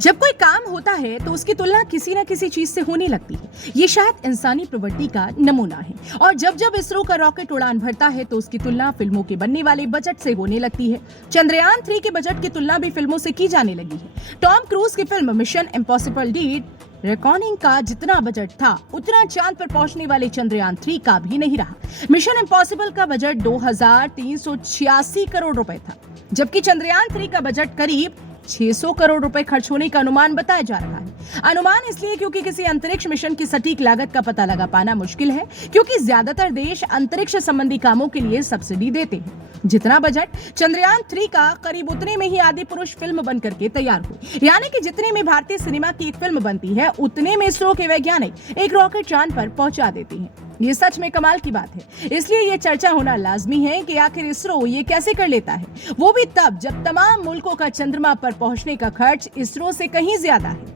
जब कोई काम होता है तो उसकी तुलना किसी न किसी चीज से होने लगती है। ये शायद इंसानी प्रवृत्ति का नमूना है। और जब जब इसरो का रॉकेट उड़ान भरता है तो उसकी तुलना फिल्मों के बनने वाले बजट से होने लगती है। चंद्रयान 3 के बजट की तुलना भी फिल्मों से की जाने लगी है। टॉम क्रूज की film Mission Impossible Dead Reckoning का जितना बजट था उतना चांद पर पहुंचने वाले चंद्रयान 3 का भी नहीं रहा। मिशन इम्पॉसिबल का बजट 2386 करोड़ रुपए था, जबकि चंद्रयान 3 का बजट करीब 600 करोड़ रुपए खर्च होने का अनुमान बताया जा रहा है। अनुमान इसलिए क्योंकि किसी अंतरिक्ष मिशन की सटीक लागत का पता लगा पाना मुश्किल है, क्योंकि ज्यादातर देश अंतरिक्ष संबंधी कामों के लिए सब्सिडी देते हैं। जितना बजट चंद्रयान 3 का, करीब उतने में ही आदि पुरुष फिल्म बनकर के तैयार हुई। यानी कि जितने में भारतीय सिनेमा की एक फिल्म बनती है उतने में इसरो के वैज्ञानिक एक रॉकेट चांद पर पहुंचा देते हैं। ये सच में कमाल की बात है। इसलिए ये चर्चा होना लाजमी है कि आखिर इसरो ये कैसे कर लेता है, वो भी तब जब तमाम मुल्कों का चंद्रमा पर पहुंचने का खर्च इसरो से कहीं ज्यादा है।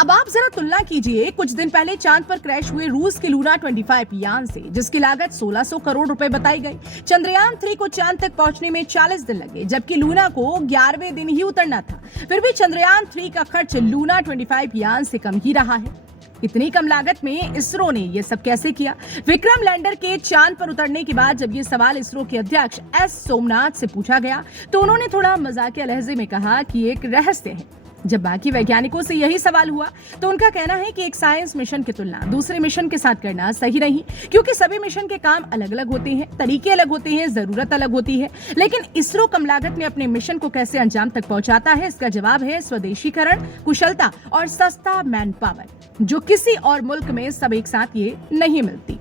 अब आप जरा तुलना कीजिए कुछ दिन पहले चांद पर क्रैश हुए रूस के लूना 25 यान से, जिसकी लागत 1600 करोड़ रुपए बताई गई। चंद्रयान 3 को चांद तक पहुंचने में 40 दिन लगे, जबकि लूना को 11वें दिन ही उतरना था। फिर भी चंद्रयान 3 का खर्च लूना 25 यान से कम ही रहा है। इतनी कम लागत में इसरो ने ये सब कैसे किया? विक्रम लैंडर के चांद पर उतरने के बाद जब ये सवाल इसरो के अध्यक्ष एस सोमनाथ से पूछा गया तो उन्होंने थोड़ा मजाकिया लहजे में कहा कि एक रहस्य है। जब बाकी वैज्ञानिकों से यही सवाल हुआ तो उनका कहना है कि एक साइंस मिशन की तुलना दूसरे मिशन के साथ करना सही नहीं, क्योंकि सभी मिशन के काम अलग अलग होते हैं, तरीके अलग होते हैं, जरूरत अलग होती है। लेकिन इसरो कम लागत में अपने मिशन को कैसे अंजाम तक पहुंचाता है, इसका जवाब है स्वदेशीकरण, कुशलता और सस्ता मैन पावर, जो किसी और मुल्क में सब एक साथ ये नहीं मिलती।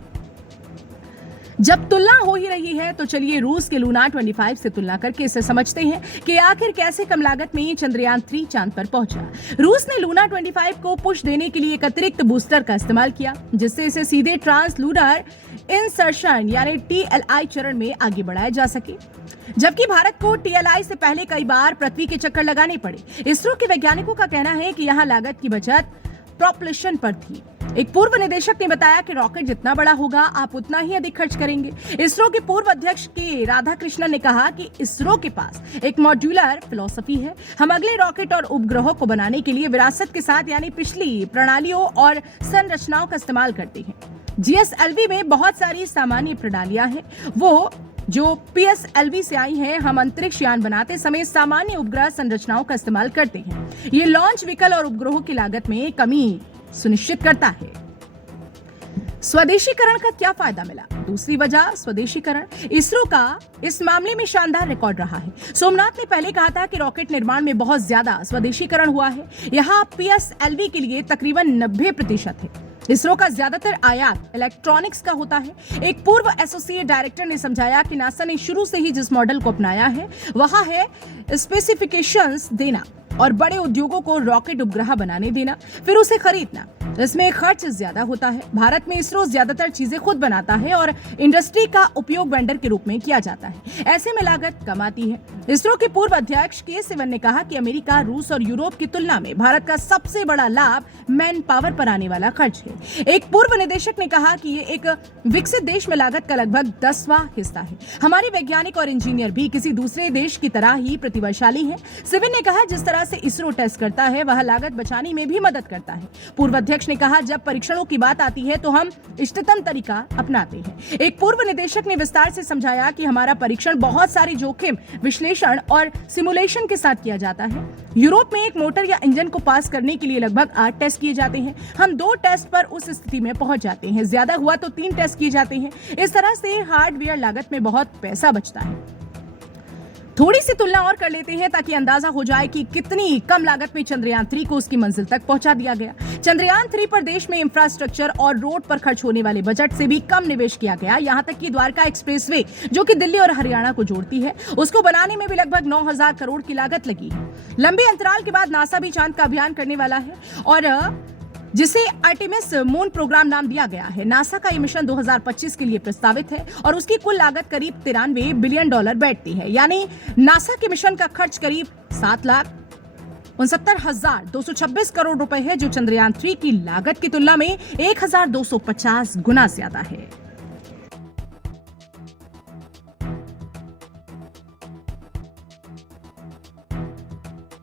जब तुलना हो ही रही है तो चलिए रूस के लूना 25 से तुलना करके इसे समझते हैं कि आखिर कैसे कम लागत में चंद्रयान 3 चांद पर पहुंचा। रूस ने लूना 25 को पुश देने के लिए एक अतिरिक्त बूस्टर का इस्तेमाल किया, जिससे इसे सीधे ट्रांस लूनर इंसर्शन यानी TLI चरण में आगे बढ़ाया जा सके, जबकि भारत को TLI से पहले कई बार पृथ्वी के चक्कर लगाने पड़े। इसरो के वैज्ञानिकों का कहना है कि यहाँ लागत की बचत प्रोपल्शन पर थी। एक पूर्व निदेशक ने बताया कि रॉकेट जितना बड़ा होगा आप उतना ही अधिक खर्च करेंगे। इसरो के पूर्व अध्यक्ष के राधाकृष्णन ने कहा कि इसरो के पास एक मॉड्यूलर फिलॉसफी है। हम अगले रॉकेट और उपग्रहों को बनाने के लिए विरासत के साथ यानी पिछली प्रणालियों और संरचनाओं का इस्तेमाल करते हैं। GSLV में बहुत सारी सामान्य प्रणालियां हैं, वो जो PSLV से आई हैं। हम अंतरिक्ष यान बनाते समय सामान्य उपग्रह संरचनाओं का इस्तेमाल करते हैं। ये लॉन्च व्हीकल और उपग्रहों की लागत में कमी सुनिश्चित करता है। स्वदेशीकरण का क्या फायदा मिला? दूसरी वजह स्वदेशीकरण। इसरो का इस मामले में शानदार रिकॉर्ड रहा है। सोमनाथ ने पहले कहा था कि रॉकेट निर्माण में बहुत ज्यादा स्वदेशीकरण हुआ है। यहाँ PSLV के लिए तकरीबन 90% है। इसरो का ज्यादातर आयात इलेक्ट्रॉनिक्स का होता है। एक पूर्व एसोसिएट डायरेक्टर ने समझाया कि नासा ने शुरू से ही जिस मॉडल को अपनाया है वह है स्पेसिफिकेशंस देना और बड़े उद्योगों को रॉकेट उपग्रह बनाने देना, फिर उसे खरीदना। इसमें खर्च ज्यादा होता है। भारत में इसरो ज्यादातर चीजें खुद बनाता है और इंडस्ट्री का उपयोग वेंडर के रूप में किया जाता है। ऐसे में लागत कम आती है। इसरो के पूर्व अध्यक्ष के सिवन ने कहा कि अमेरिका, रूस और यूरोप की तुलना में भारत का सबसे बड़ा लाभ मैन पावर पर आने वाला खर्च है। एक पूर्व निदेशक ने कहा कि ये एक विकसित देश में लागत का लगभग 10वां हिस्सा है। हमारे वैज्ञानिक और इंजीनियर भी किसी दूसरे देश की तरह ही प्रतिभाशाली हैं। सिवन ने कहा जिस तरह से इसरो टेस्ट करता है वह लागत बचाने में भी मदद करता है। पूर्व अध्यक्ष ने कहा जब परीक्षणों की बात आती है तो हम इष्टतम तरीका अपनाते हैं। एक पूर्व निदेशक ने विस्तार से समझाया कि हमारा परीक्षण बहुत सारी जोखिम विश्लेषण और सिमुलेशन के साथ किया जाता है। यूरोप में एक मोटर या इंजन को पास करने के लिए लगभग 8 टेस्ट किए जाते हैं। हम 2 टेस्ट पर उस स्थिति में पहुंच जाते हैं। ज्यादा हुआ तो 3 टेस्ट किए जाते हैं। इस तरह से हार्डवेयर लागत में बहुत पैसा बचता है। थोड़ी सी तुलना और कर लेते हैं ताकि अंदाजा हो जाए कि कितनी कम लागत में चंद्रयान 3 को उसकी मंजिल तक पहुंचा दिया गया। चंद्रयान 3 पर देश में इंफ्रास्ट्रक्चर और रोड पर खर्च होने वाले बजट से भी कम निवेश किया गया। यहां तक कि द्वारका एक्सप्रेसवे जो कि दिल्ली और हरियाणा को जोड़ती है, उसको बनाने में भी लगभग 9000 करोड़ की लागत लगी है। लंबे अंतराल के बाद नासा भी चांद का अभियान करने वाला है और जिसे आर्टेमिस मून प्रोग्राम नाम दिया गया है। नासा का ये मिशन 2025 के लिए प्रस्तावित है और उसकी कुल लागत करीब $93 बिलियन बैठती है। यानी नासा के मिशन का खर्च करीब 7,69,226 करोड़ रुपए है, जो चंद्रयान 3 की लागत की तुलना में 1250 गुना ज्यादा है।